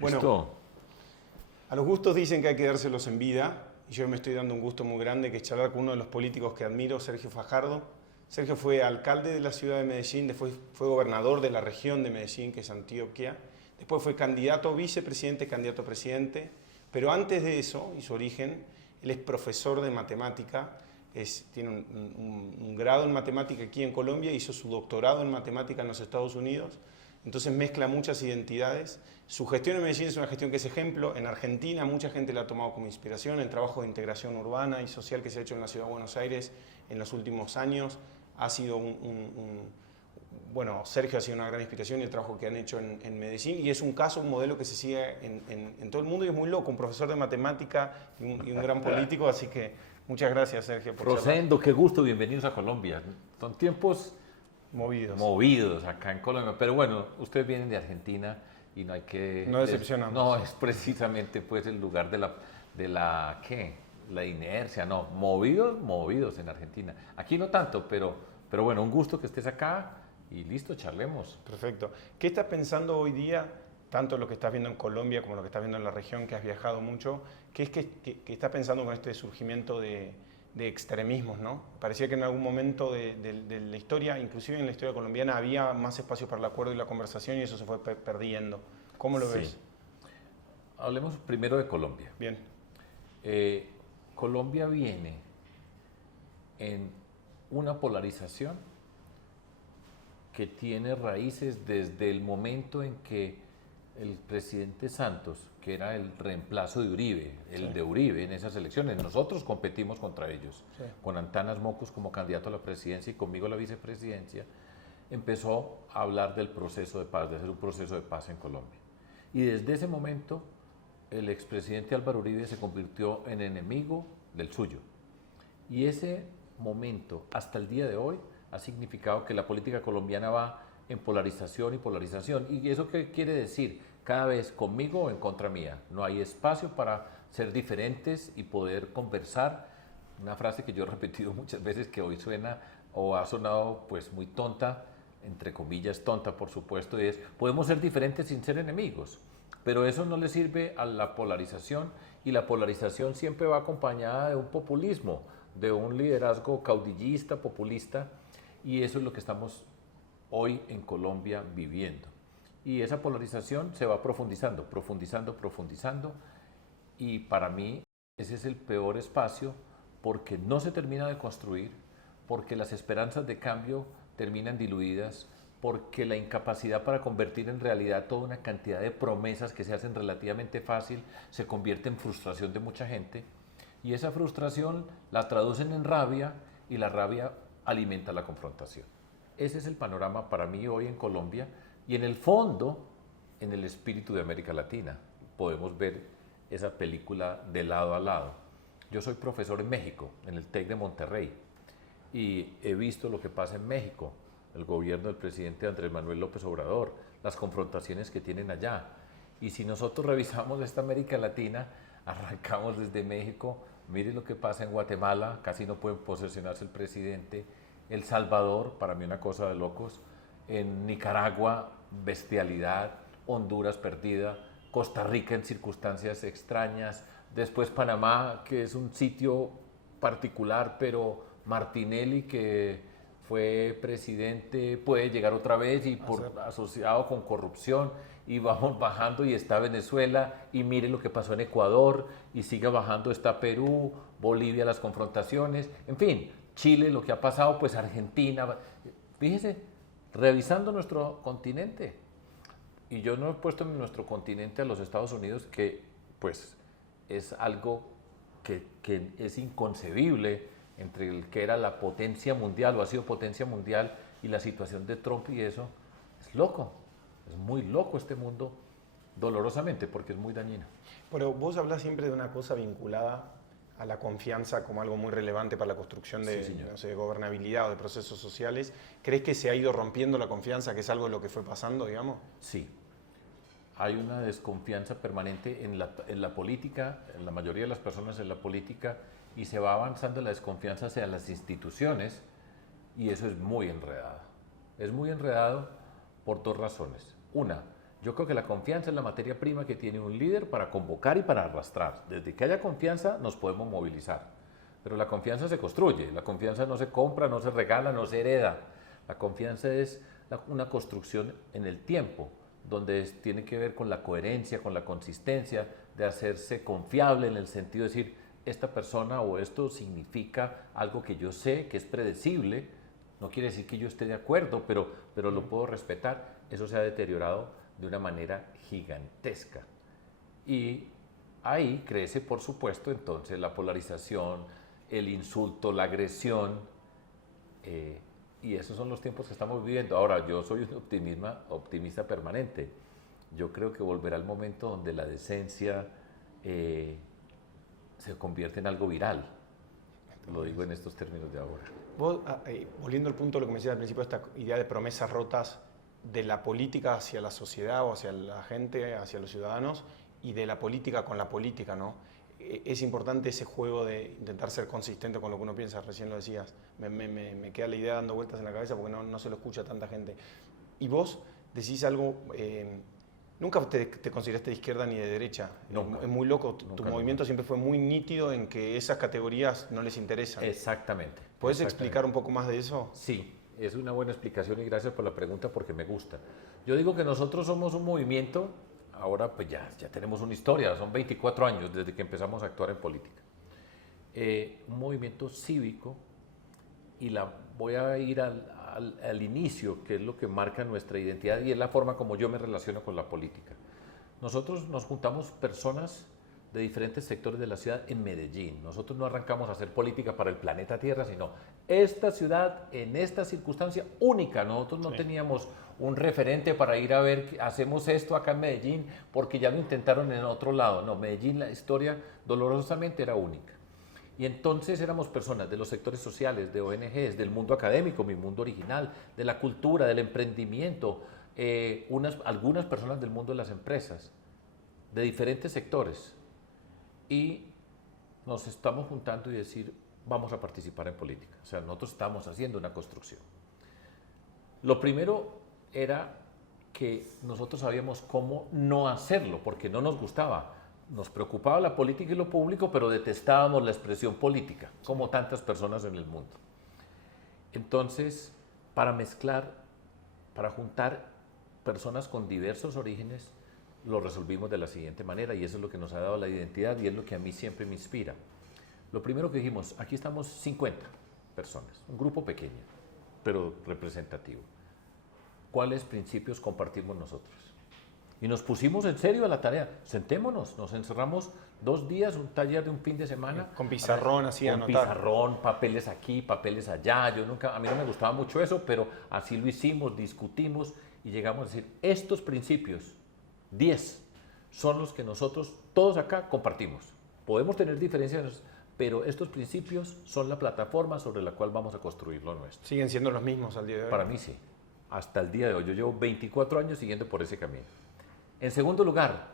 Bueno, Listo. a los gustos dicen que hay que dárselos en vida, y yo me estoy dando un gusto muy grande, que es charlar con uno de los políticos que admiro, Sergio Fajardo. Sergio fue alcalde de la ciudad de Medellín, después fue gobernador de la región de Medellín, que es Antioquia, después fue candidato a vicepresidente, candidato a presidente, pero antes de eso, y su origen, él es profesor de matemática, tiene un grado en matemática aquí en Colombia, hizo su doctorado en matemática en los Estados Unidos, entonces mezcla muchas identidades. Su gestión en Medellín es una gestión que es ejemplo. En Argentina mucha gente la ha tomado como inspiración. El trabajo de integración urbana y social que se ha hecho en la Ciudad de Buenos Aires en los últimos años ha sido bueno, Sergio ha sido una gran inspiración y el trabajo que han hecho en Medellín. Y es un caso, un modelo que se sigue en todo el mundo y es muy loco. Un profesor de matemática y un gran político. Así que muchas gracias, Sergio, por charlar. Rosendo, qué gusto, bienvenidos a Colombia. Son tiempos Movidos. movidos acá en Colombia, pero bueno, ustedes vienen de Argentina y no hay que... No decepcionamos. No, es precisamente pues el lugar ¿qué? La inercia, no, movidos en Argentina. Aquí no tanto, pero bueno, un gusto que estés acá y listo, charlemos. Perfecto. ¿Qué estás pensando hoy día, tanto lo que estás viendo en Colombia como lo que estás viendo en la región, que has viajado mucho? ¿Qué es que estás pensando con este surgimiento de extremismos, ¿no? Parecía que en algún momento de la historia, inclusive en la historia colombiana, había más espacio para el acuerdo y la conversación y eso se fue perdiendo. ¿Cómo lo ves? Hablemos primero de Colombia. Bien. Colombia viene en una polarización que tiene raíces desde el momento en que el presidente Santos, que era el reemplazo de Uribe, de Uribe en esas elecciones, nosotros competimos contra ellos, con Antanas Mocus como candidato a la presidencia y conmigo a la vicepresidencia, empezó a hablar del proceso de paz, de hacer un proceso de paz en Colombia. Y desde ese momento, el expresidente Álvaro Uribe se convirtió en enemigo del suyo. Y ese momento, hasta el día de hoy, ha significado que la política colombiana va en polarización y polarización. ¿Y eso qué quiere decir? Cada vez conmigo o en contra mía. No hay espacio para ser diferentes y poder conversar. Una frase que yo he repetido muchas veces que hoy suena o ha sonado pues muy tonta, entre comillas tonta por supuesto, es podemos ser diferentes sin ser enemigos. Pero eso no le sirve a la polarización y la polarización siempre va acompañada de un populismo, de un liderazgo caudillista, populista, y eso es lo que estamos hoy en Colombia viviendo. Y esa polarización se va profundizando, y para mí ese es el peor espacio porque no se termina de construir, porque las esperanzas de cambio terminan diluidas, porque la incapacidad para convertir en realidad toda una cantidad de promesas que se hacen relativamente fácil se convierte en frustración de mucha gente y esa frustración la traducen en rabia y la rabia alimenta la confrontación. Ese es el panorama para mí hoy en Colombia y en el fondo, en el espíritu de América Latina. Podemos ver esa película de lado a lado. Yo soy profesor en México, en el TEC de Monterrey, y he visto lo que pasa en México, el gobierno del presidente Andrés Manuel López Obrador, las confrontaciones que tienen allá. Y si nosotros revisamos esta América Latina, arrancamos desde México, mire lo que pasa en Guatemala, casi no pueden posesionarse el presidente, El Salvador, para mí una cosa de locos, en Nicaragua, bestialidad, Honduras perdida, Costa Rica en circunstancias extrañas, después Panamá, que es un sitio particular, pero Martinelli, que fue presidente, puede llegar otra vez y asociado con corrupción, y vamos bajando y está Venezuela, y mire lo que pasó en Ecuador, y sigue bajando, está Perú, Bolivia, las confrontaciones, en fin, Chile, lo que ha pasado, pues Argentina, fíjese, revisando nuestro continente, y yo no he puesto en nuestro continente a los Estados Unidos, que pues es algo que es inconcebible entre el que era la potencia mundial o ha sido potencia mundial y la situación de Trump y eso, es loco, es muy loco este mundo, dolorosamente, porque es muy dañino. Pero vos hablas siempre de una cosa vinculada a la confianza como algo muy relevante para la construcción de, no sé, de gobernabilidad o de procesos sociales. ¿Crees que se ha ido rompiendo la confianza, que es algo de lo que fue pasando, digamos? Sí. Hay una desconfianza permanente en la política, en la mayoría de las personas en la política, y se va avanzando la desconfianza hacia las instituciones, y eso es muy enredado. Es muy enredado por dos razones. Una, Yo creo que la confianza es la materia prima que tiene un líder para convocar y para arrastrar. Desde que haya confianza nos podemos movilizar. Pero la confianza se construye, la confianza no se compra, no se regala, no se hereda. La confianza es una construcción en el tiempo, donde tiene que ver con la coherencia, con la consistencia, de hacerse confiable en el sentido de decir, esta persona o esto significa algo que yo sé, que es predecible, no quiere decir que yo esté de acuerdo, pero lo puedo respetar. Eso se ha deteriorado de una manera gigantesca. Y ahí crece, por supuesto, entonces la polarización, el insulto, la agresión, y esos son los tiempos que estamos viviendo. Ahora, yo soy un optimista permanente. Yo creo que volverá el momento donde la decencia se convierte en algo viral. Lo digo en estos términos de ahora. Vos, volviendo al punto de lo que me decías al principio, esta idea de promesas rotas de la política hacia la sociedad o hacia la gente, hacia los ciudadanos, y de la política con la política, ¿no? Es importante ese juego de intentar ser consistente con lo que uno piensa, recién lo decías. Me queda la idea dando vueltas en la cabeza porque no se lo escucha tanta gente. Y vos decís algo, nunca te consideraste de izquierda ni de derecha. Nunca. Es muy loco, tu movimiento siempre fue muy nítido en que esas categorías no les interesan. Exactamente. ¿Puedes explicar un poco más de eso? Sí, es una buena explicación y gracias por la pregunta porque me gusta. Yo digo que nosotros somos un movimiento, ahora pues ya tenemos una historia, son 24 años desde que empezamos a actuar en política. Un movimiento cívico y voy a ir al inicio, que es lo que marca nuestra identidad y es la forma como yo me relaciono con la política. Nosotros nos juntamos personas de diferentes sectores de la ciudad en Medellín. Nosotros no arrancamos a hacer política para el planeta Tierra, sino esta ciudad en esta circunstancia única. Nosotros no teníamos un referente para ir a ver, hacemos esto acá en Medellín, porque ya lo intentaron en otro lado. No, Medellín, la historia dolorosamente era única. Y entonces éramos personas de los sectores sociales, de ONGs, del mundo académico, mi mundo original, de la cultura, del emprendimiento, algunas personas del mundo de las empresas, de diferentes sectores. Y nos estamos juntando y decir, vamos a participar en política. O sea, nosotros estamos haciendo una construcción. Lo primero era que nosotros sabíamos cómo no hacerlo, porque no nos gustaba. Nos preocupaba la política y lo público, pero detestábamos la expresión política, como tantas personas en el mundo. Entonces, para mezclar, para juntar personas con diversos orígenes, lo resolvimos de la siguiente manera y eso es lo que nos ha dado la identidad y es lo que a mí siempre me inspira. Lo primero que dijimos, aquí estamos 50 personas, un grupo pequeño, pero representativo. ¿Cuáles principios compartimos nosotros? Y nos pusimos en serio a la tarea. Sentémonos, nos encerramos 2 días, un taller de un fin de semana. Con pizarrón así, con pizarrón, papeles aquí, papeles allá. A mí no me gustaba mucho eso, pero así lo hicimos, discutimos y llegamos a decir, estos principios, 10, son los que nosotros todos acá compartimos. Podemos tener diferencias, pero estos principios son la plataforma sobre la cual vamos a construir lo nuestro. ¿Siguen siendo los mismos al día de hoy? Para mí sí, hasta el día de hoy. Yo llevo 24 años siguiendo por ese camino. En segundo lugar,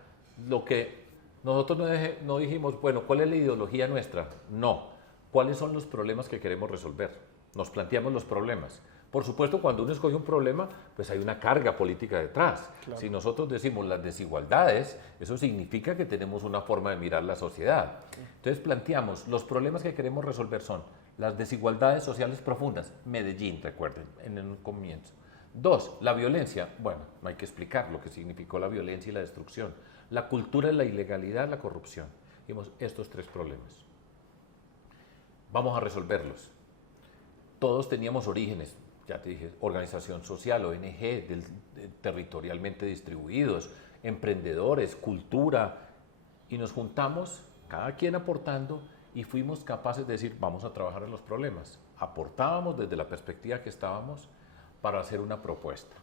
lo que nosotros no dijimos, bueno, ¿cuál es la ideología nuestra? No, ¿cuáles son los problemas que queremos resolver? Nos planteamos los problemas. Por supuesto, cuando uno escoge un problema, pues hay una carga política detrás. Claro. Si nosotros decimos las desigualdades, eso significa que tenemos una forma de mirar la sociedad. Entonces planteamos, los problemas que queremos resolver son las desigualdades sociales profundas, Medellín, recuerden, en un comienzo. 2, la violencia. Bueno, no hay que explicar lo que significó la violencia y la destrucción. La cultura de la ilegalidad, la corrupción. Vimos estos 3 problemas. Vamos a resolverlos. Todos teníamos orígenes, ya te dije, organización social, ONG, territorialmente distribuidos, emprendedores, cultura, y nos juntamos, cada quien aportando, y fuimos capaces de decir, vamos a trabajar en los problemas. Aportábamos desde la perspectiva que estábamos, para hacer una propuesta.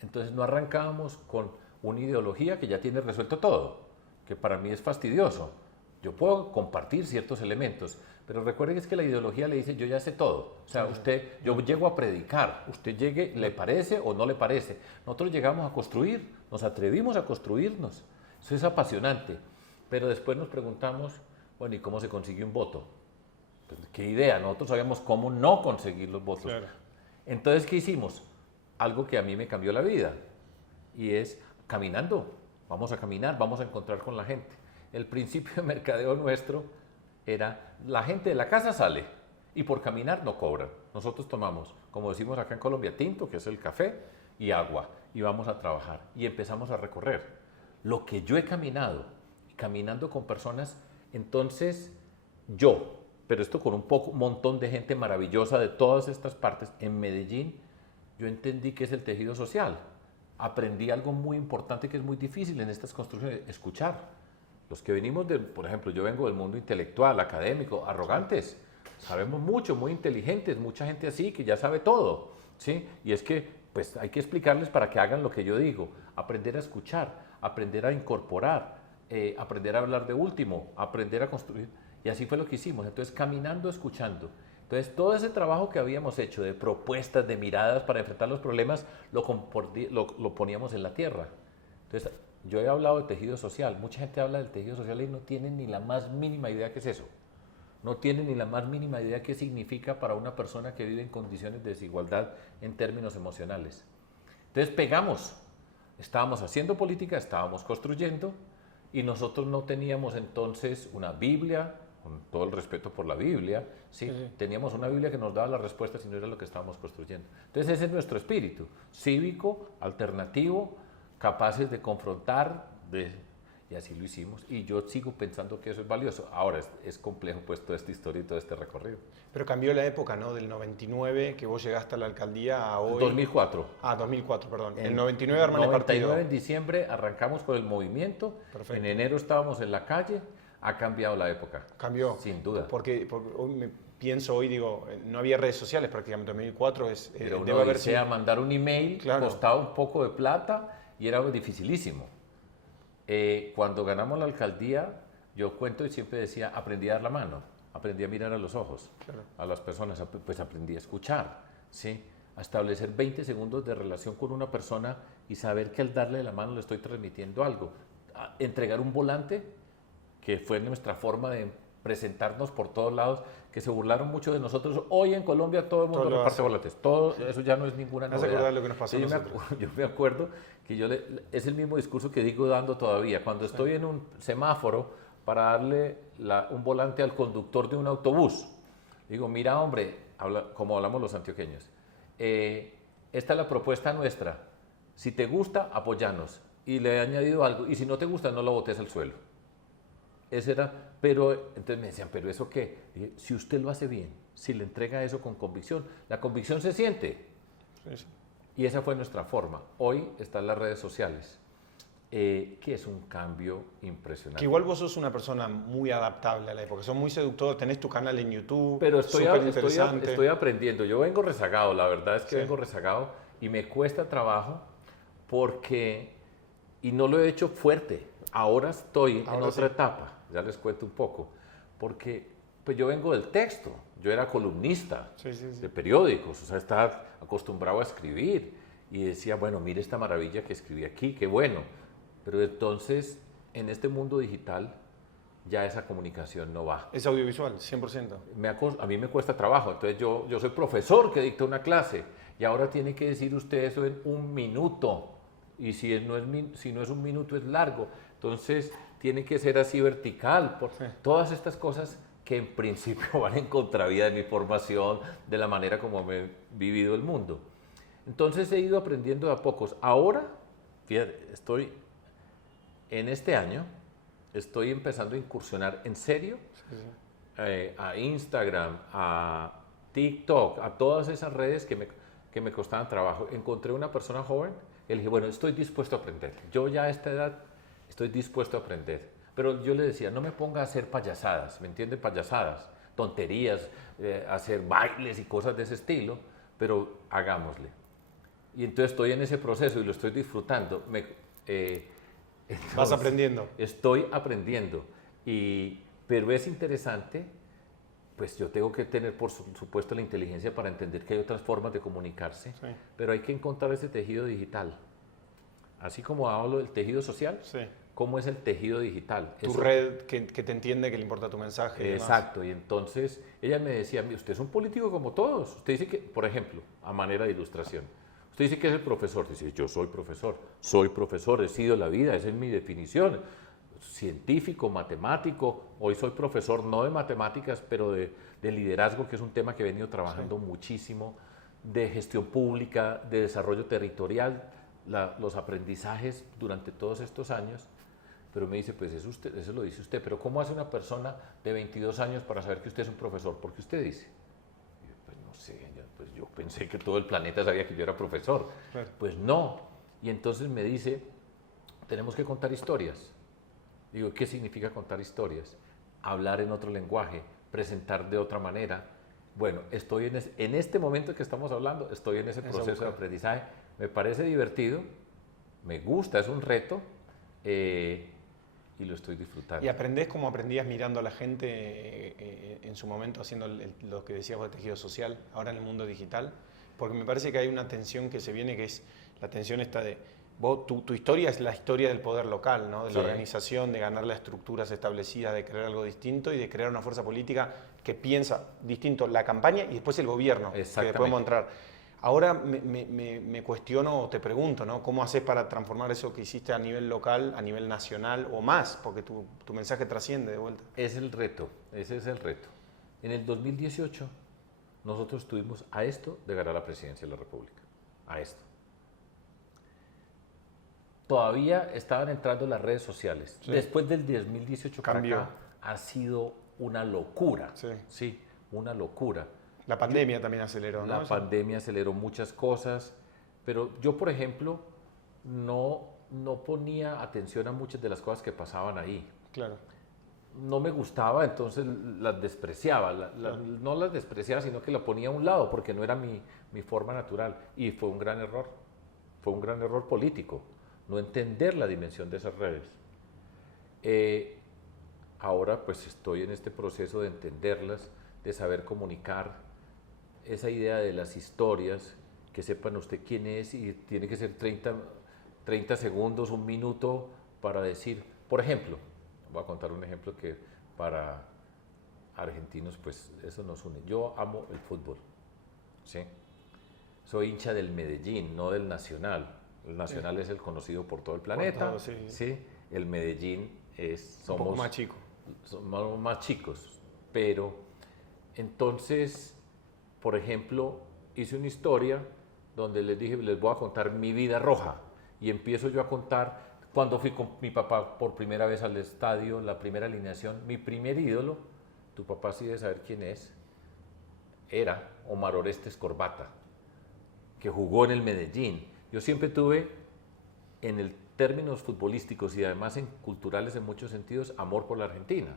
Entonces no arrancábamos con una ideología que ya tiene resuelto todo, que para mí es fastidioso. Yo puedo compartir ciertos elementos, pero recuerden que es que la ideología le dice yo ya sé todo. O sea, yo llego a predicar, usted llegue, ¿le parece o no le parece? Nosotros llegamos a construir, nos atrevimos a construirnos. Eso es apasionante. Pero después nos preguntamos, bueno, ¿y cómo se consigue un voto? Pues, ¿qué idea? Nosotros sabíamos cómo no conseguir los votos. Claro. Entonces, ¿qué hicimos? Algo que a mí me cambió la vida. y es caminando. Vamos a caminar, vamos a encontrar con la gente. El principio de mercadeo nuestro era, la gente de la casa sale y por caminar no cobran. Nosotros tomamos, como decimos acá en Colombia, tinto, que es el café, y agua, y vamos a trabajar. Y empezamos a recorrer. Lo que yo he caminado, caminando con personas, entonces yo, pero esto con un montón de gente maravillosa de todas estas partes, en Medellín, yo entendí que es el tejido social. Aprendí algo muy importante que es muy difícil en estas construcciones, escuchar. Los que venimos por ejemplo, yo vengo del mundo intelectual, académico, arrogantes, sabemos mucho, muy inteligentes, mucha gente así que ya sabe todo, ¿sí? Y es que pues hay que explicarles para que hagan lo que yo digo, aprender a escuchar, aprender a incorporar, aprender a hablar de último, aprender a construir. Y así fue lo que hicimos, entonces caminando, escuchando. Entonces todo ese trabajo que habíamos hecho de propuestas, de miradas para enfrentar los problemas, lo poníamos en la tierra. Entonces yo he hablado de tejido social, mucha gente habla del tejido social y no tienen ni la más mínima idea qué es eso. No tienen ni la más mínima idea qué significa para una persona que vive en condiciones de desigualdad en términos emocionales. Entonces pegamos, estábamos haciendo política, estábamos construyendo y nosotros no teníamos entonces una Biblia, con todo el respeto por la Biblia, ¿sí? Teníamos una Biblia que nos daba las respuestas y no era lo que estábamos construyendo. Entonces ese es nuestro espíritu, cívico, alternativo, capaces de confrontar, y así lo hicimos. Y yo sigo pensando que eso es valioso. Ahora es complejo pues toda esta historia y todo este recorrido. Pero cambió la época, ¿no? Del 99, que vos llegaste a la alcaldía, a hoy. 2004. 2004, perdón. En 99 arman el partido. 99 en diciembre arrancamos con el movimiento. Perfecto. En enero estábamos en la calle. Ha cambiado la época. Cambió. Sin duda. Porque hoy pienso hoy, digo, no había redes sociales prácticamente. 2004 es... Pero uno desea mandar un email, claro, costaba un poco de plata y era dificilísimo. Cuando ganamos la alcaldía, yo cuento y siempre decía, aprendí a dar la mano, aprendí a mirar a los ojos, claro, a las personas, pues aprendí a escuchar, ¿sí? A establecer 20 segundos de relación con una persona y saber que al darle la mano le estoy transmitiendo algo. A entregar un volante, que fue nuestra forma de presentarnos por todos lados, que se burlaron mucho de nosotros. Hoy en Colombia todo el mundo reparte volantes. Todo, sí, eso ya no es ninguna novedad. ¿No se acuerdan lo que nos pasó a nosotros? Yo me acuerdo que es el mismo discurso que digo dando todavía. Cuando estoy en un semáforo para darle un volante al conductor de un autobús, digo, mira hombre, como hablamos los antioqueños, esta es la propuesta nuestra. Si te gusta, apóyanos. Y le he añadido algo. Y si no te gusta, no lo botes al suelo. Ese era, pero entonces me decían, ¿pero eso qué? Dije, si usted lo hace bien, si le entrega eso con convicción, la convicción se siente. Sí, sí. Y esa fue nuestra forma. Hoy están las redes sociales, que es un cambio impresionante. Que igual vos sos una persona muy adaptable a la época, sos muy seductor, tenés tu canal en YouTube, pero estoy aprendiendo. Yo vengo rezagado, la verdad es que vengo rezagado y me cuesta trabajo porque, y no lo he hecho fuerte, ahora estoy en otra etapa. Ya les cuento un poco, porque pues yo vengo del texto, yo era columnista de periódicos, o sea, estaba acostumbrado a escribir y decía, bueno, mire esta maravilla que escribí aquí, qué bueno, pero entonces en este mundo digital ya esa comunicación no va. Es audiovisual, 100%. A mí me cuesta trabajo, entonces yo soy profesor que dicta una clase y ahora tiene que decir usted eso en un minuto y si no es un minuto es largo, entonces tiene que ser así vertical, por todas estas cosas que en principio van en contravía de mi formación, de la manera como me he vivido el mundo. Entonces he ido aprendiendo de a pocos. Ahora, fíjate, en este año, estoy empezando a incursionar en serio a Instagram, a TikTok, a todas esas redes que me costaban trabajo. Encontré una persona joven y le dije, bueno, estoy dispuesto a aprender. Yo ya a esta edad estoy dispuesto a aprender. Pero yo le decía, no me ponga a hacer payasadas, ¿me entiende? Payasadas, tonterías, hacer bailes y cosas de ese estilo, pero hagámosle. Y entonces estoy en ese proceso y lo estoy disfrutando. Vas aprendiendo. Estoy aprendiendo. Pero es interesante, pues yo tengo que tener, por supuesto, la inteligencia para entender que hay otras formas de comunicarse, pero hay que encontrar ese tejido digital. Así como hablo del tejido social, ¿cómo es el tejido digital? Tu red que te entiende, que le importa tu mensaje. Exacto, y entonces ella me decía, usted es un político como todos. Usted dice que, por ejemplo, a manera de ilustración, Usted dice que es el profesor, dice, yo soy profesor, he sido la vida, esa es mi definición, científico, matemático, hoy soy profesor no de matemáticas, pero de liderazgo, que es un tema que he venido trabajando muchísimo, de gestión pública, de desarrollo territorial, los aprendizajes durante todos estos años. Pero me dice, pues eso lo dice usted, pero ¿cómo hace una persona de 22 años para saber que usted es un profesor? ¿Por qué usted dice? Y yo, pues no sé, pues yo pensé que todo el planeta sabía que yo era profesor. Claro. Pues no. Y entonces me dice, tenemos que contar historias. Digo, ¿qué significa contar historias? Hablar en otro lenguaje, presentar de otra manera. Bueno, estoy en este momento que estamos hablando, estoy en ese proceso de aprendizaje. Me parece divertido, me gusta, es un reto. Y lo estoy disfrutando. ¿Y aprendés como aprendías mirando a la gente en su momento haciendo lo que decías vos de tejido social, ahora en el mundo digital? Porque me parece que hay una tensión que se viene, que es la tensión esta de, vos, tu historia es la historia del poder local, ¿no? De la organización, de ganar las estructuras establecidas, de crear algo distinto y de crear una fuerza política que piensa distinto la campaña y después el gobierno, que después podemos entrar. Ahora me cuestiono o te pregunto, ¿no? ¿Cómo haces para transformar eso que hiciste a nivel local, a nivel nacional o más? Porque tu mensaje trasciende de vuelta. Es el reto, ese es el reto. En el 2018 nosotros estuvimos a esto de ganar la presidencia de la República, a esto. Todavía estaban entrando las redes sociales. Sí. Después del 2018 cambió. Para acá ha sido una locura, sí, una locura. La pandemia también aceleró, ¿no? La pandemia aceleró muchas cosas, pero yo, por ejemplo, no ponía atención a muchas de las cosas que pasaban ahí. Claro. No me gustaba, entonces las despreciaba. No las despreciaba, sino que la ponía a un lado, porque no era mi forma natural. Y fue un gran error. Fue un gran error político, no entender la dimensión de esas redes. Ahora, pues, estoy en este proceso de entenderlas, de saber comunicar, esa idea de las historias, que sepan usted quién es y tiene que ser 30 segundos, un minuto para decir, por ejemplo, voy a contar un ejemplo que para argentinos pues eso nos une. Yo amo el fútbol, ¿sí? Soy hincha del Medellín, no del Nacional. El Nacional es el conocido por todo el planeta, ¿sí? El Medellín somos un poco más chico. Somos más chicos, pero entonces, por ejemplo, hice una historia donde les dije, les voy a contar mi vida roja. Y empiezo yo a contar cuando fui con mi papá por primera vez al estadio, la primera alineación, mi primer ídolo, tu papá sí debe saber quién es, era Omar Orestes Corbata, que jugó en el Medellín. Yo siempre tuve, en términos futbolísticos y además en culturales en muchos sentidos, amor por la Argentina.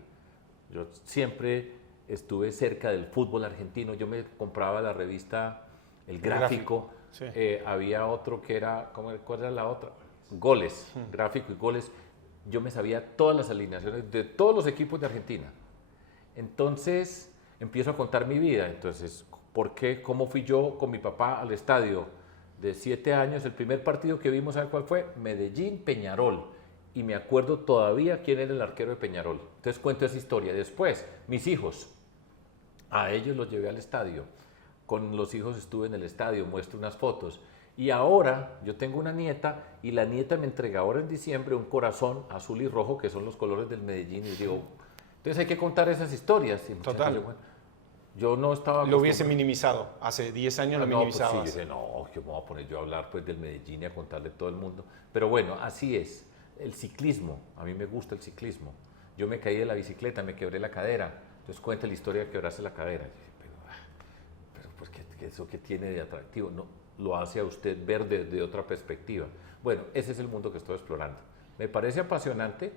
Yo siempre estuve cerca del fútbol argentino, yo me compraba la revista El Gráfico, sí. Había otro que era, ¿cuál era la otra? Goles, Gráfico y Goles. Yo me sabía todas las alineaciones de todos los equipos de Argentina. Entonces empiezo a contar mi vida. Entonces, ¿por qué? ¿Cómo fui yo con mi papá al estadio de 7 años? El primer partido que vimos, ¿sabe cuál fue? Medellín-Peñarol. Y me acuerdo todavía quién era el arquero de Peñarol. Entonces cuento esa historia. Después, mis hijos, a ellos los llevé al estadio. Con los hijos estuve en el estadio, muestro unas fotos. Y ahora yo tengo una nieta y la nieta me entrega ahora en diciembre un corazón azul y rojo, que son los colores del Medellín. Y digo, entonces hay que contar esas historias. Y total. Yo no estaba... Lo hubiese minimizado. Hace 10 años lo minimizaba. Pues sí, yo dije, no, ¿qué me voy a poner yo a hablar pues, del Medellín y a contarle a todo el mundo? Pero bueno, así es. El ciclismo, a mí me gusta el ciclismo. Yo me caí de la bicicleta, me quebré la cadera. Entonces cuenta la historia de quebrarse la cadera. Pero pues, ¿eso qué tiene de atractivo? No, lo hace a usted ver desde otra perspectiva. Bueno, ese es el mundo que estoy explorando. Me parece apasionante,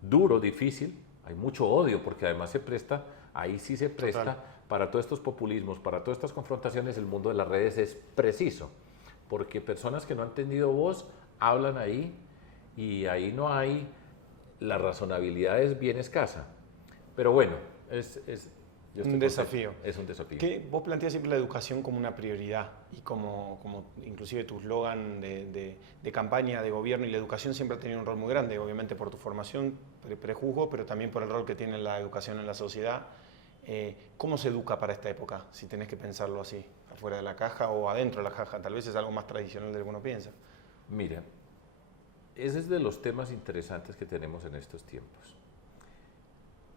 duro, difícil. Hay mucho odio porque además se presta, ahí sí se presta. Total. Para todos estos populismos, para todas estas confrontaciones, el mundo de las redes es preciso. Porque personas que no han tenido voz hablan ahí y ahí no hay, la razonabilidad es bien escasa. Pero bueno, es un desafío. Es un desafío. Que vos planteas siempre la educación como una prioridad y como inclusive tu eslogan de campaña de gobierno, y la educación siempre ha tenido un rol muy grande, obviamente por tu formación, prejuzgo, pero también por el rol que tiene la educación en la sociedad. ¿Cómo se educa para esta época, si tenés que pensarlo así? afuera de la caja o adentro de la caja. Tal vez es algo más tradicional de lo que uno piensa. Mira, ese es de los temas interesantes que tenemos en estos tiempos.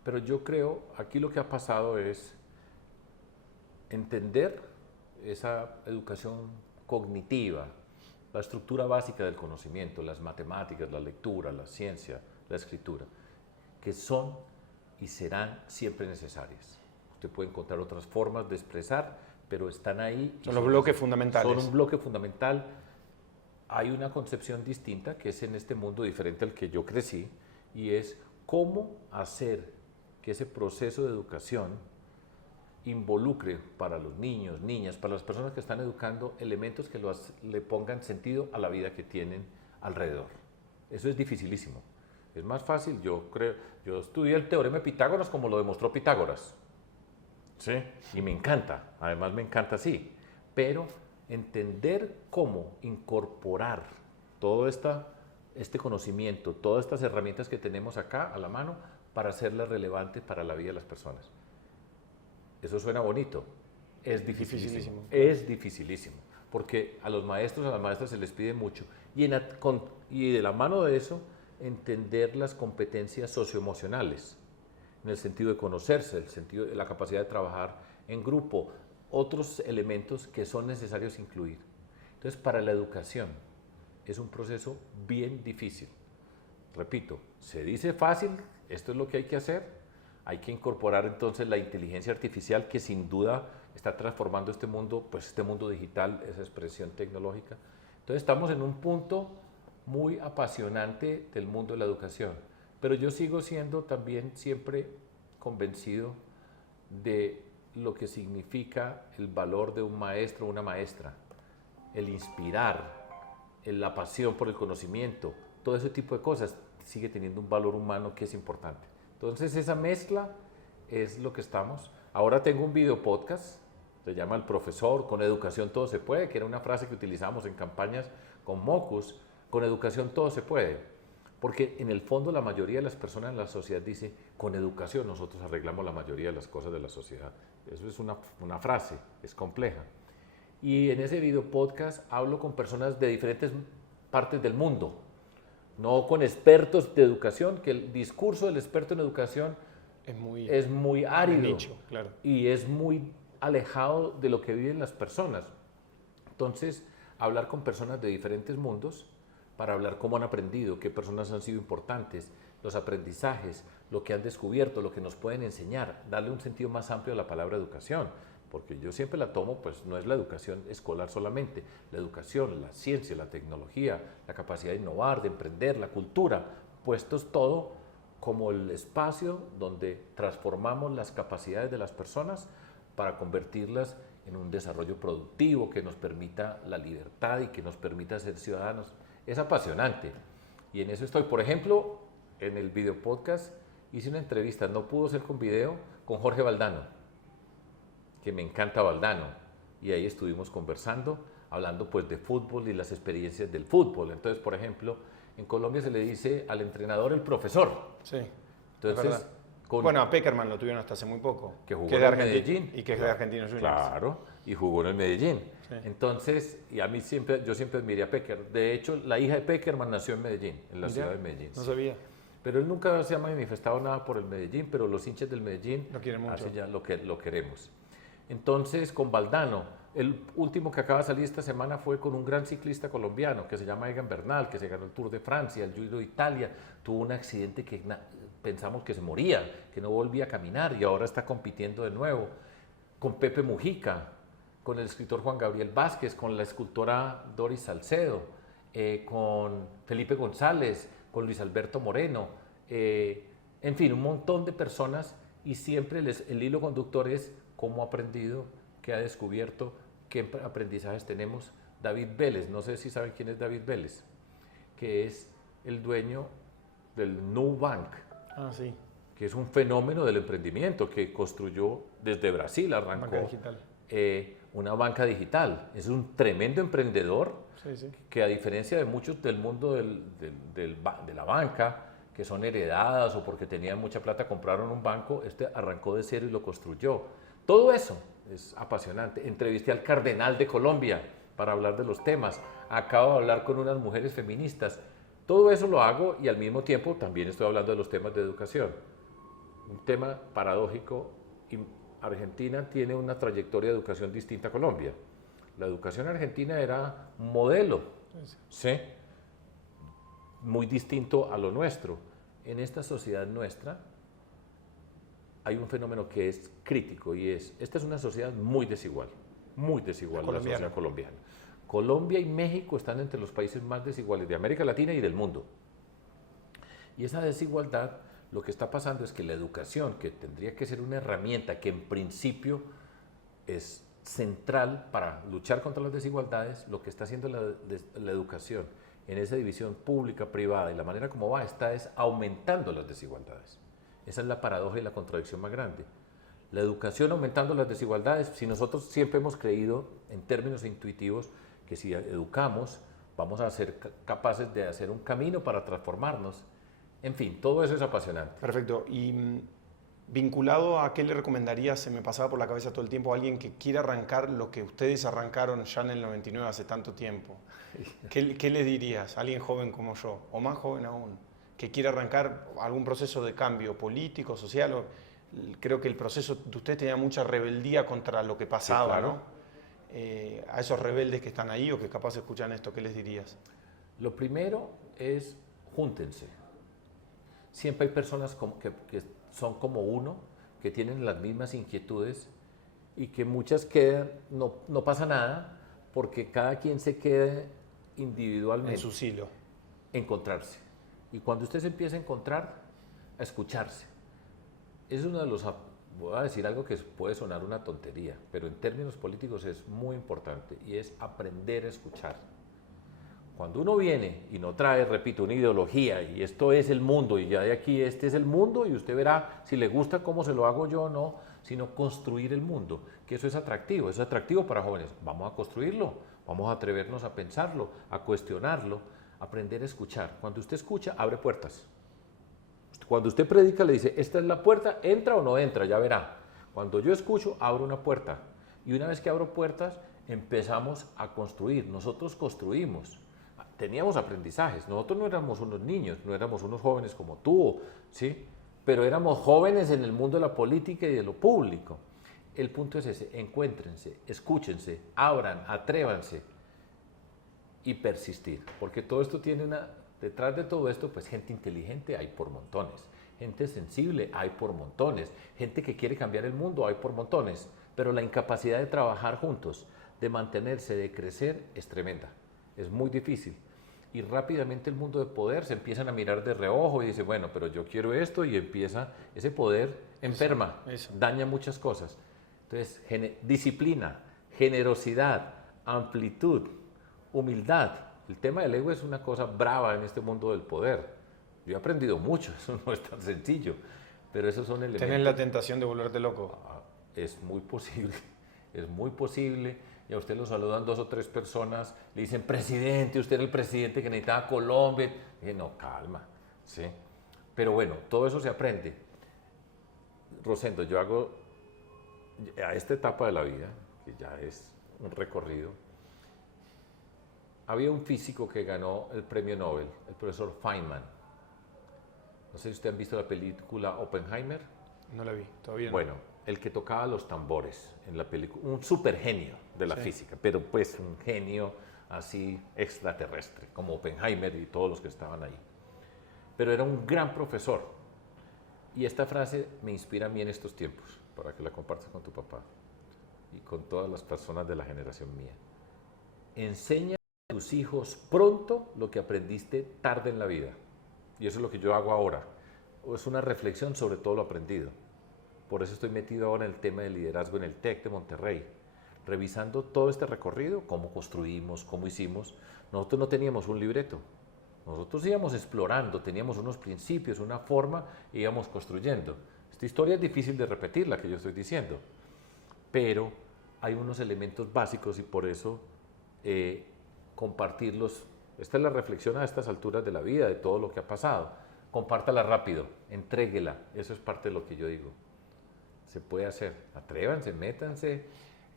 Pero yo creo, aquí lo que ha pasado es entender esa educación cognitiva, la estructura básica del conocimiento, las matemáticas, la lectura, la ciencia, la escritura, que son y serán siempre necesarias. Usted puede encontrar otras formas de expresar, pero están ahí. Son los bloques fundamentales. Son un bloque fundamental. Hay una concepción distinta que es en este mundo diferente al que yo crecí, y es cómo hacer que ese proceso de educación involucre para los niños, niñas, para las personas que están educando, elementos que le pongan sentido a la vida que tienen alrededor. Eso es dificilísimo. Es más fácil, yo estudié el teorema de Pitágoras como lo demostró Pitágoras. ¿Sí? Y me encanta, además me encanta así. Pero entender cómo incorporar todo este conocimiento, todas estas herramientas que tenemos acá a la mano para hacerlas relevantes para la vida de las personas. Eso suena bonito, es dificilísimo. Es dificilísimo, porque a los maestros, a las maestras se les pide mucho. Y de la mano de eso, entender las competencias socioemocionales, en el sentido de conocerse, el sentido de la capacidad de trabajar en grupo, otros elementos que son necesarios incluir. Entonces, para la educación es un proceso bien difícil. Repito, se dice fácil, esto es lo que hay que hacer. Hay que incorporar entonces la inteligencia artificial, que sin duda está transformando este mundo, pues este mundo digital, esa expresión tecnológica. Entonces estamos en un punto muy apasionante del mundo de la educación, pero yo sigo siendo también siempre convencido de lo que significa el valor de un maestro o una maestra, el inspirar, la pasión por el conocimiento, todo ese tipo de cosas sigue teniendo un valor humano que es importante. Entonces esa mezcla es lo que estamos. Ahora tengo un video podcast, se llama El Profesor, con educación todo se puede, que era una frase que utilizamos en campañas con Mocus, con educación todo se puede. Porque en el fondo la mayoría de las personas en la sociedad dice, con educación nosotros arreglamos la mayoría de las cosas de la sociedad. Eso es una frase, es compleja. Y en ese video podcast hablo con personas de diferentes partes del mundo, no con expertos de educación, que el discurso del experto en educación es muy árido, nicho, claro. Y es muy alejado de lo que viven las personas. Entonces, hablar con personas de diferentes mundos para hablar cómo han aprendido, qué personas han sido importantes, los aprendizajes, lo que han descubierto, lo que nos pueden enseñar, darle un sentido más amplio a la palabra educación, porque yo siempre la tomo, pues no es la educación escolar solamente, la educación, la ciencia, la tecnología, la capacidad de innovar, de emprender, la cultura, puestos todo como el espacio donde transformamos las capacidades de las personas para convertirlas en un desarrollo productivo que nos permita la libertad y que nos permita ser ciudadanos. Es apasionante y en eso estoy. Por ejemplo, en el video podcast hice una entrevista, no pudo ser con video, con Jorge Valdano, que me encanta Valdano, y ahí estuvimos conversando, hablando pues de fútbol y las experiencias del fútbol. Entonces, por ejemplo, en Colombia se le dice al entrenador el profesor. Sí. Entonces, bueno, a Peckerman lo tuvieron hasta hace muy poco. Que jugó en el Medellín. Y que es de Argentinos Juniors. Claro, y jugó en el Medellín. Sí. Entonces, y a mí yo siempre admiré a Peckerman. De hecho, la hija de Peckerman nació en Medellín, en la ciudad de Medellín. No sabía. Pero él nunca se ha manifestado nada por el Medellín, pero los hinchas del Medellín lo quieren mucho. Así ya lo queremos. Entonces, con Valdano, el último que acaba de salir esta semana fue con un gran ciclista colombiano que se llama Egan Bernal, que se ganó el Tour de Francia, el Giro de Italia, tuvo un accidente que pensamos que se moría, que no volvía a caminar y ahora está compitiendo de nuevo. Con Pepe Mujica, con el escritor Juan Gabriel Vázquez, con la escultora Doris Salcedo, con Felipe González, con Luis Alberto Moreno, en fin, un montón de personas, y siempre el hilo conductor es cómo ha aprendido, qué ha descubierto, qué aprendizajes tenemos. David Vélez, no sé si saben quién es David Vélez, que es el dueño del Nubank, sí, que es un fenómeno del emprendimiento que construyó desde Brasil, arrancó banca digital. Una banca digital. Es un tremendo emprendedor, sí. Que a diferencia de muchos del mundo de la banca, que son heredadas o porque tenían mucha plata compraron un banco, este arrancó de cero y lo construyó. Todo eso es apasionante. Entrevisté al cardenal de Colombia para hablar de los temas. Acabo de hablar con unas mujeres feministas. Todo eso lo hago y al mismo tiempo también estoy hablando de los temas de educación. Un tema paradójico. Argentina tiene una trayectoria de educación distinta a Colombia. La educación argentina era un modelo, ¿sí? Muy distinto a lo nuestro. En esta sociedad nuestra hay un fenómeno que es crítico y esta es una sociedad muy desigual la sociedad colombiana. Colombia y México están entre los países más desiguales de América Latina y del mundo. Y esa desigualdad, lo que está pasando es que la educación, que tendría que ser una herramienta que en principio es central para luchar contra las desigualdades, lo que está haciendo la educación en esa división pública-privada y la manera como va, es aumentando las desigualdades. Esa es la paradoja y la contradicción más grande. La educación aumentando las desigualdades, si nosotros siempre hemos creído en términos intuitivos que si educamos vamos a ser capaces de hacer un camino para transformarnos. En fin, todo eso es apasionante. Perfecto. Y vinculado a qué le recomendaría, se me pasaba por la cabeza todo el tiempo, a alguien que quiera arrancar lo que ustedes arrancaron ya en el 99, hace tanto tiempo. ¿Qué le dirías a alguien joven como yo, o más joven aún, que quiera arrancar algún proceso de cambio político, social? Creo que el proceso de ustedes tenía mucha rebeldía contra lo que pasaba, sí, claro, ¿no? A esos rebeldes que están ahí o que capaz escuchan esto, ¿qué les dirías? Lo primero es júntense. Siempre hay personas que son como uno, que tienen las mismas inquietudes y que muchas quedan, no pasa nada, porque cada quien se quede individualmente. En su silo. Encontrarse. Y cuando usted se empieza a encontrar, a escucharse. Es uno de los, voy a decir algo que puede sonar una tontería, pero en términos políticos es muy importante y es aprender a escuchar. Cuando uno viene y no trae, repito, una ideología y esto es el mundo y ya de aquí este es el mundo y usted verá si le gusta cómo se lo hago yo o no, sino construir el mundo, que eso es atractivo para jóvenes. Vamos a construirlo, vamos a atrevernos a pensarlo, a cuestionarlo, aprender a escuchar. Cuando usted escucha, abre puertas. Cuando usted predica, le dice, esta es la puerta, entra o no entra, ya verá. Cuando yo escucho, abro una puerta. Y una vez que abro puertas, empezamos a construir. Nosotros construimos. Teníamos aprendizajes. Nosotros no éramos unos niños, no éramos unos jóvenes como tú, ¿sí? Pero éramos jóvenes en el mundo de la política y de lo público. El punto es ese, encuéntrense, escúchense, abran, atrévanse y persistir. Porque todo esto tiene detrás de todo esto, pues gente inteligente hay por montones, gente sensible hay por montones, gente que quiere cambiar el mundo hay por montones, pero la incapacidad de trabajar juntos, de mantenerse, de crecer, es tremenda, es muy difícil. Y rápidamente el mundo de poder se empiezan a mirar de reojo y dice, bueno, pero yo quiero esto, y empieza, ese poder enferma, daña muchas cosas. Entonces, disciplina, generosidad, amplitud, humildad. El tema del ego es una cosa brava en este mundo del poder. Yo he aprendido mucho, eso no es tan sencillo, pero esos son elementos. ¿Tenés la tentación de volverte loco? Es muy posible, y a usted lo saludan 2 o 3 personas, le dicen, presidente, usted era el presidente que necesitaba Colombia. Y dije, no, calma, ¿sí? Pero bueno, todo eso se aprende. Rosendo, yo hago, a esta etapa de la vida, que ya es un recorrido, había un físico que ganó el premio Nobel, el profesor Feynman. No sé si ustedes han visto la película Oppenheimer. No la vi, todavía no. Bueno, el que tocaba los tambores en la película, un super genio de la física, pero pues un genio así extraterrestre, como Oppenheimer y todos los que estaban ahí. Pero era un gran profesor. Y esta frase me inspira a mí en estos tiempos, para que la compartas con tu papá y con todas las personas de la generación mía. Enseña a tus hijos pronto lo que aprendiste tarde en la vida. Y eso es lo que yo hago ahora. Es una reflexión sobre todo lo aprendido. Por eso estoy metido ahora en el tema de liderazgo en el TEC de Monterrey, revisando todo este recorrido, cómo construimos, cómo hicimos. Nosotros no teníamos un libreto, nosotros íbamos explorando, teníamos unos principios, una forma, e íbamos construyendo. Esta historia es difícil de repetir, la que yo estoy diciendo, pero hay unos elementos básicos y por eso compartirlos. Esta es la reflexión a estas alturas de la vida, de todo lo que ha pasado. Compártala rápido, entréguela, eso es parte de lo que yo digo. se puede hacer. Atrévanse, métanse.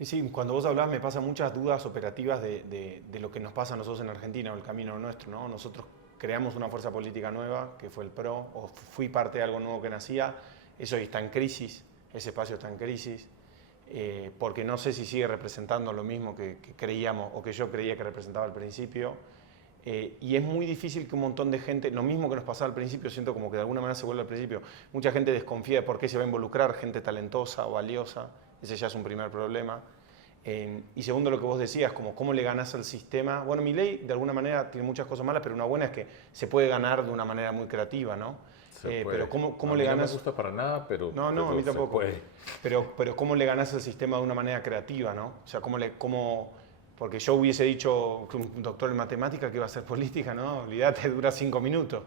Y sí, cuando vos hablás me pasan muchas dudas operativas de lo que nos pasa a nosotros en Argentina o el camino nuestro, ¿no? Nosotros creamos una fuerza política nueva, que fue el PRO, o fui parte de algo nuevo que nacía, eso hoy está en crisis, ese espacio está en crisis, porque no sé si sigue representando lo mismo que creíamos o que yo creía que representaba al principio. Y es muy difícil que un montón de gente, lo mismo que nos pasaba al principio, siento como que de alguna manera se vuelve al principio, mucha gente desconfía de por qué se va a involucrar gente talentosa o valiosa, ese ya es un primer problema. Y segundo, lo que vos decías, como cómo le ganás al sistema. Bueno, Milei de alguna manera tiene muchas cosas malas, pero una buena es que se puede ganar de una manera muy creativa, ¿no? Pero ¿cómo le ganás? No me gusta para nada, pero No, pero a mí tampoco. se puede. Pero ¿cómo le ganás al sistema de una manera creativa, no? O sea, porque yo hubiese dicho que un doctor en matemática que iba a hacer política, ¿no? Olvídate, dura 5 minutos.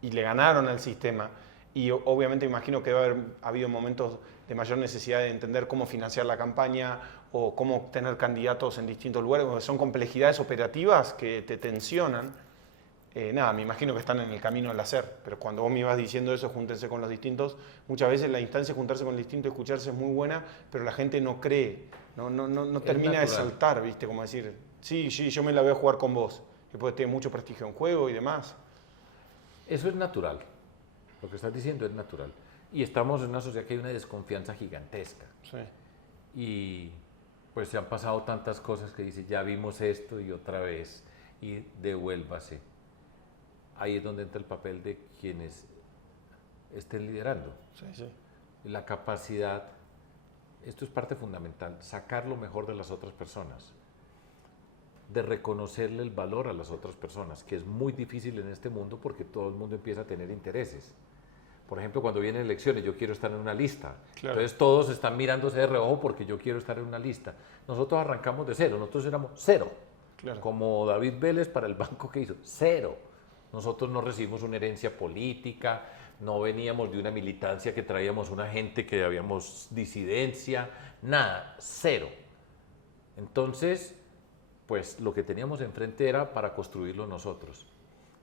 Y le ganaron al sistema. Y obviamente imagino que debe haber habido momentos de mayor necesidad de entender cómo financiar la campaña o cómo tener candidatos en distintos lugares, porque son complejidades operativas que te tensionan. Nada, me imagino que están en el camino del hacer, pero cuando vos me ibas diciendo eso, júntense con los distintos, muchas veces la instancia de juntarse con el distinto y escucharse es muy buena, pero la gente no cree, no termina de saltar, ¿viste? Como decir, sí, yo me la voy a jugar con vos, que puede tener mucho prestigio en juego y demás. Eso es natural. Lo que estás diciendo es natural. Y estamos en una sociedad que hay una desconfianza gigantesca. Sí. Y pues se han pasado tantas cosas que dice, ya vimos esto y otra vez, y devuélvase. Ahí es donde entra el papel de quienes estén liderando. Sí. La capacidad, esto es parte fundamental, sacar lo mejor de las otras personas, de reconocerle el valor a las otras personas, que es muy difícil en este mundo porque todo el mundo empieza a tener intereses. Por ejemplo, cuando vienen elecciones, yo quiero estar en una lista. Claro. Entonces todos están mirándose de reojo porque yo quiero estar en una lista. Nosotros arrancamos de cero, nosotros éramos cero. Claro. Como David Vélez para el banco que hizo, cero. Nosotros no recibimos una herencia política, no veníamos de una militancia que traíamos una gente que habíamos disidencia, nada, cero. Entonces, pues lo que teníamos enfrente era para construirlo nosotros.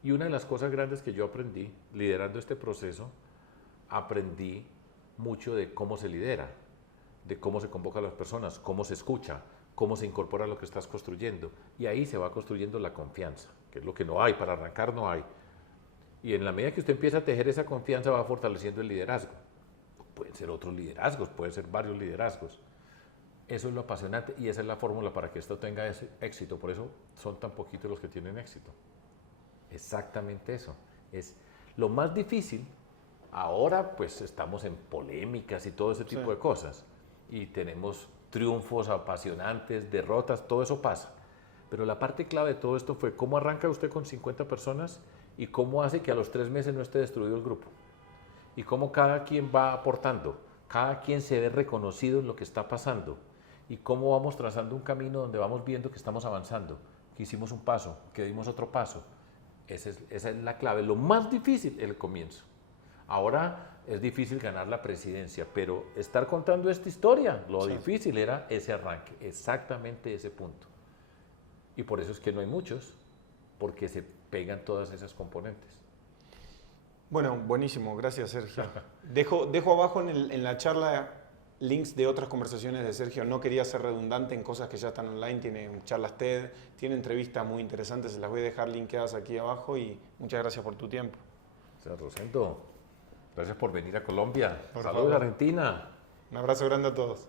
Y una de las cosas grandes que yo aprendí liderando este proceso, aprendí mucho de cómo se lidera, de cómo se convoca a las personas, cómo se escucha, cómo se incorpora a lo que estás construyendo. Y ahí se va construyendo la confianza, que es lo que no hay, para arrancar no hay. Y en la medida que usted empieza a tejer esa confianza va fortaleciendo el liderazgo. Pueden ser otros liderazgos, pueden ser varios liderazgos. Eso es lo apasionante y esa es la fórmula para que esto tenga éxito. Por eso son tan poquitos los que tienen éxito. Exactamente eso. Es lo más difícil. Ahora pues estamos en polémicas y todo ese tipo de cosas. Y tenemos triunfos apasionantes, derrotas, todo eso pasa. Pero la parte clave de todo esto fue cómo arranca usted con 50 personas y cómo hace que a los 3 meses no esté destruido el grupo. Y cómo cada quien va aportando, cada quien se ve reconocido en lo que está pasando. Y cómo vamos trazando un camino donde vamos viendo que estamos avanzando, que hicimos un paso, que dimos otro paso. Esa es la clave. Lo más difícil es el comienzo. Ahora es difícil ganar la presidencia, pero estar contando esta historia, lo difícil era ese arranque, exactamente ese punto. Y por eso es que no hay muchos, porque se pegan todas esas componentes. Bueno, buenísimo, gracias Sergio. Dejo abajo en la charla links de otras conversaciones de Sergio. No quería ser redundante en cosas que ya están online, tiene charlas TED, tiene entrevistas muy interesantes, se las voy a dejar linkeadas aquí abajo y muchas gracias por tu tiempo. O sea, Rosendo, gracias por venir a Colombia. Saludos a Argentina. Un abrazo grande a todos.